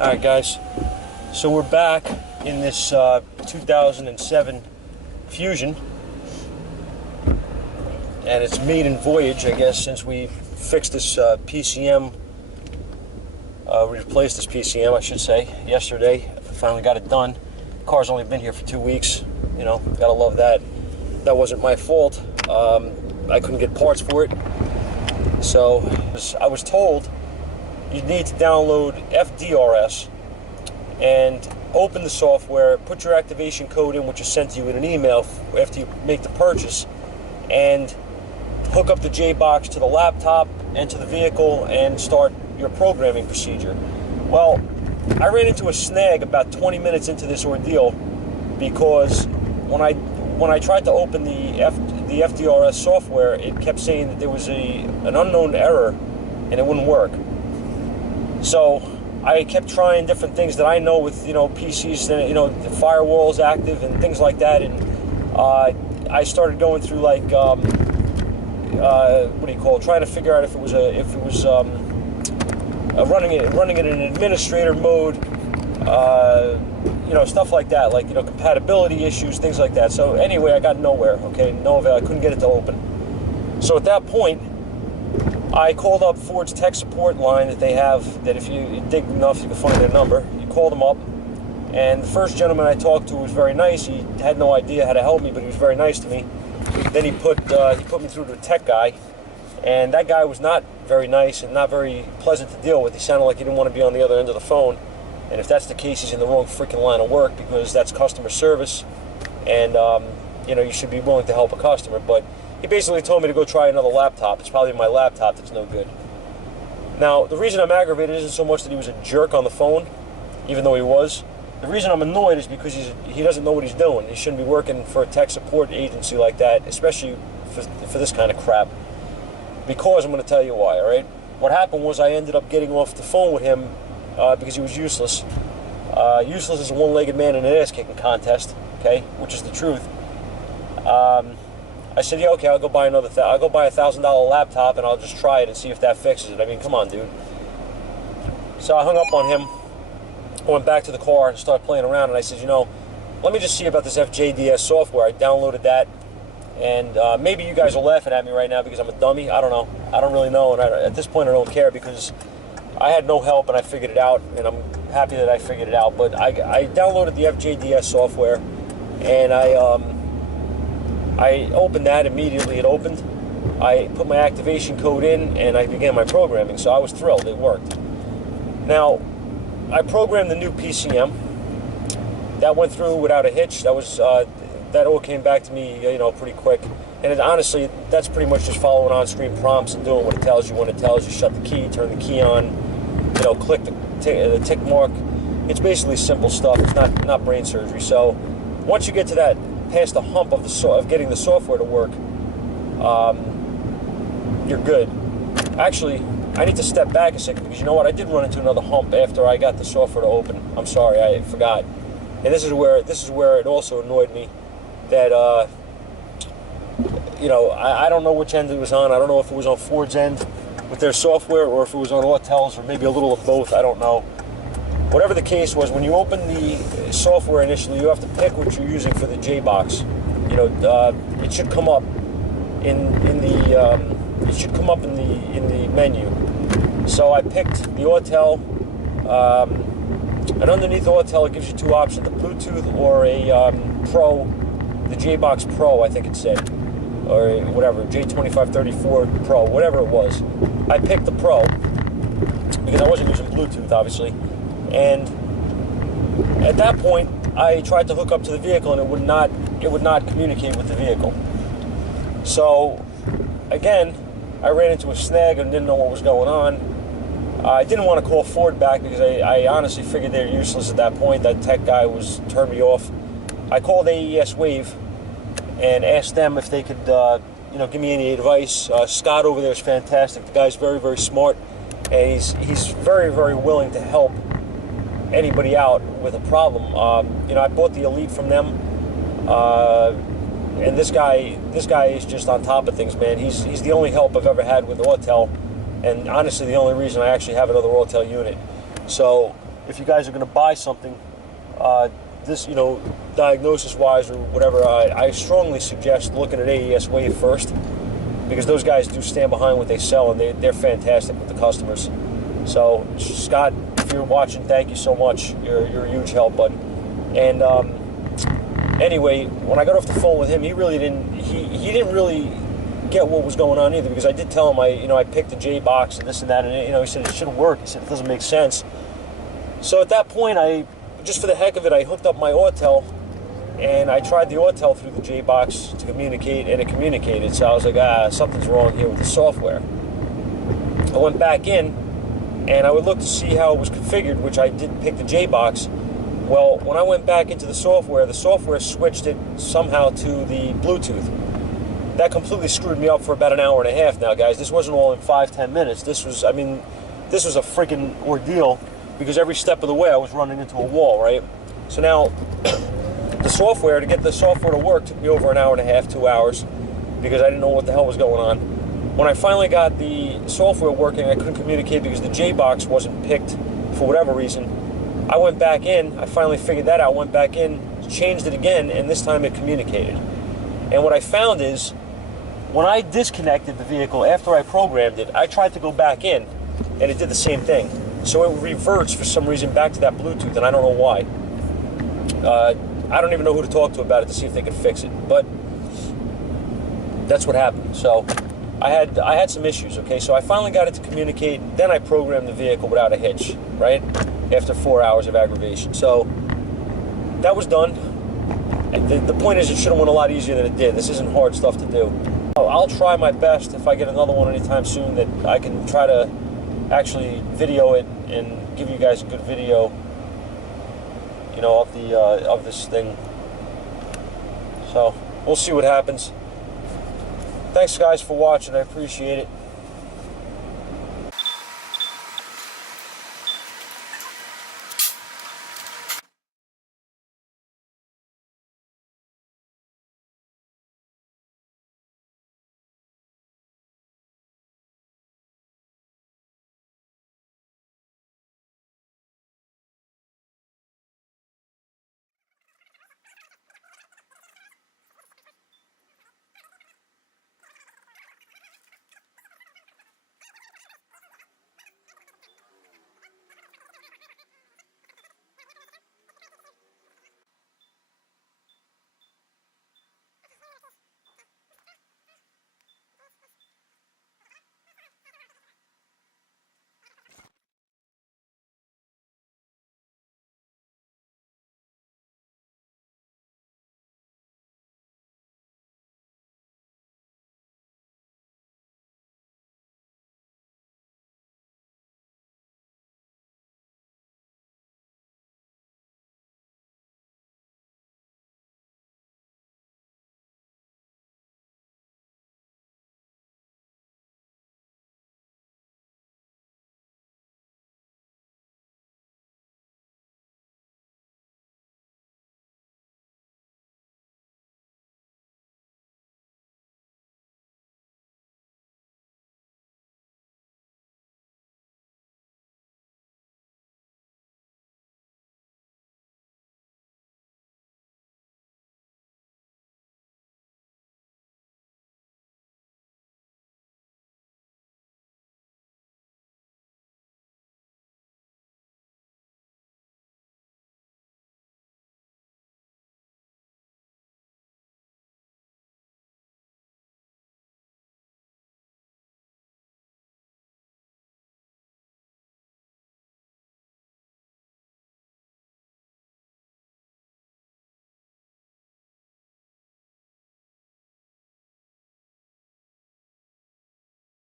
Alright guys, so we're back in this 2007 Fusion, and it's maiden voyage, I guess, since we fixed this PCM, we replaced this PCM, I should say, yesterday. Finally got it done. The car's only been here for 2 weeks, you know, gotta love that. That wasn't my fault. I couldn't get parts for it, so I was told you need to download FDRS and open the software, put your activation code in, which is sent to you in an email after you make the purchase, and hook up the J-Box to the laptop and to the vehicle and start your programming procedure. Well, I ran into a snag about 20 minutes into this ordeal, because when I tried to open the FDRS software, it kept saying that there was an unknown error and it wouldn't work. So I kept trying different things that I know with, PCs, and, the firewall's active and things like that, and I started going through like what do you call it? Trying to figure out if it was running it in an administrator mode, stuff like that, like compatibility issues, things like that. So anyway, I got nowhere. Okay, no avail. I couldn't get it to open. So at that point, I called up Ford's tech support line that they have, that if you dig enough, you can find their number. You call them up, and the first gentleman I talked to was very nice. He had no idea how to help me, but he was very nice to me. Then he put me through to a tech guy, and that guy was not very nice and not very pleasant to deal with. He sounded like he didn't want to be on the other end of the phone, and if that's the case, he's in the wrong freaking line of work, because that's customer service, and you should be willing to help a customer. But he basically told me to go try another laptop. It's probably my laptop that's no good. Now, the reason I'm aggravated isn't so much that he was a jerk on the phone, even though he was. The reason I'm annoyed is because he doesn't know what he's doing. He shouldn't be working for a tech support agency like that, especially for this kind of crap. Because I'm going to tell you why, all right? What happened was I ended up getting off the phone with him because he was useless. Useless as a one-legged man in an ass-kicking contest, okay, which is the truth. I said, yeah, okay, I'll go buy a $1,000 laptop and I'll just try it and see if that fixes it. I mean, come on, dude. So I hung up on him. I went back to the car and started playing around, and I said, let me just see about this FJDS software. I downloaded that, and maybe you guys are laughing at me right now because I'm a dummy. I don't know. I don't really know, and at this point I don't care, because I had no help and I figured it out, and I'm happy that I figured it out. But I downloaded the FJDS software, and I opened that immediately. It opened. I put my activation code in, and I began my programming, so I was thrilled. It worked. Now, I programmed the new PCM. That went through without a hitch. That was that all came back to me, pretty quick. And honestly, that's pretty much just following on-screen prompts and doing what it tells you. When it tells you, shut the key, turn the key on, click the tick mark. It's basically simple stuff. It's not brain surgery. So once you get to that, past the hump of getting the software to work, you're good. Actually, I need to step back a second, because you know what? I did run into another hump after I got the software to open. I'm sorry, I forgot. And this is where it also annoyed me that I don't know which end it was on. I don't know if it was on Ford's end with their software, or if it was on Autel's, or maybe a little of both. I don't know. Whatever the case was, when you open the software initially, you have to pick what you're using for the J-Box. It should come up in the menu. So I picked the Autel, and underneath Autel it gives you two options: the Bluetooth or a Pro, the J-Box Pro, I think it said, or whatever, J2534 Pro, whatever it was. I picked the Pro because I wasn't using Bluetooth, obviously. And at that point, I tried to hook up to the vehicle, and it would not communicate with the vehicle. So again, I ran into a snag and didn't know what was going on. I didn't want to call Ford back, because I honestly figured they were useless at that point. That tech guy turned me off. I called AES Wave and asked them if they could give me any advice. Scott over there is fantastic. The guy's very, very smart, and he's very, very willing to help anybody out with a problem. I bought the Elite from them, and this guy is just on top of things, man. He's the only help I've ever had with Autel, and honestly the only reason I actually have another Autel unit. So if you guys are going to buy something, this, you know, diagnosis-wise or whatever, I strongly suggest looking at AES Wave first, because those guys do stand behind what they sell, and they're fantastic with the customers. So, Scott, if you're watching, thank you so much. You're a huge help, bud. And anyway, when I got off the phone with him, he really didn't. He didn't really get what was going on either, because I did tell him I picked the J box and this and that, and he said it shouldn't work. He said it doesn't make sense. So at that point, just for the heck of it, I hooked up my Autel, and I tried the Autel through the J box to communicate, and it communicated. So I was like, something's wrong here with the software. I went back in, and I would look to see how it was configured, which I did pick the J box. Well, when I went back into the software switched it somehow to the Bluetooth. That completely screwed me up for about an hour and a half now, guys. This wasn't all in 5-10 minutes. This was a freaking ordeal, because every step of the way I was running into a wall, right? So now, to get the software to work took me over an hour and a half, 2 hours, because I didn't know what the hell was going on. When I finally got the software working, I couldn't communicate because the J-Box wasn't picked for whatever reason. I went back in, I finally figured that out, went back in, changed it again, and this time it communicated. And what I found is, when I disconnected the vehicle after I programmed it, I tried to go back in, and it did the same thing. So it reverts for some reason back to that Bluetooth, and I don't know why. I don't even know who to talk to about it to see if they can fix it, but that's what happened. So I had some issues, okay? So I finally got it to communicate, then I programmed the vehicle without a hitch, right? After 4 hours of aggravation. So that was done. And the point is, it should have went a lot easier than it did. This isn't hard stuff to do. I'll try my best, if I get another one anytime soon, that I can try to actually video it and give you guys a good video, of this thing. So we'll see what happens. Thanks, guys, for watching. I appreciate it.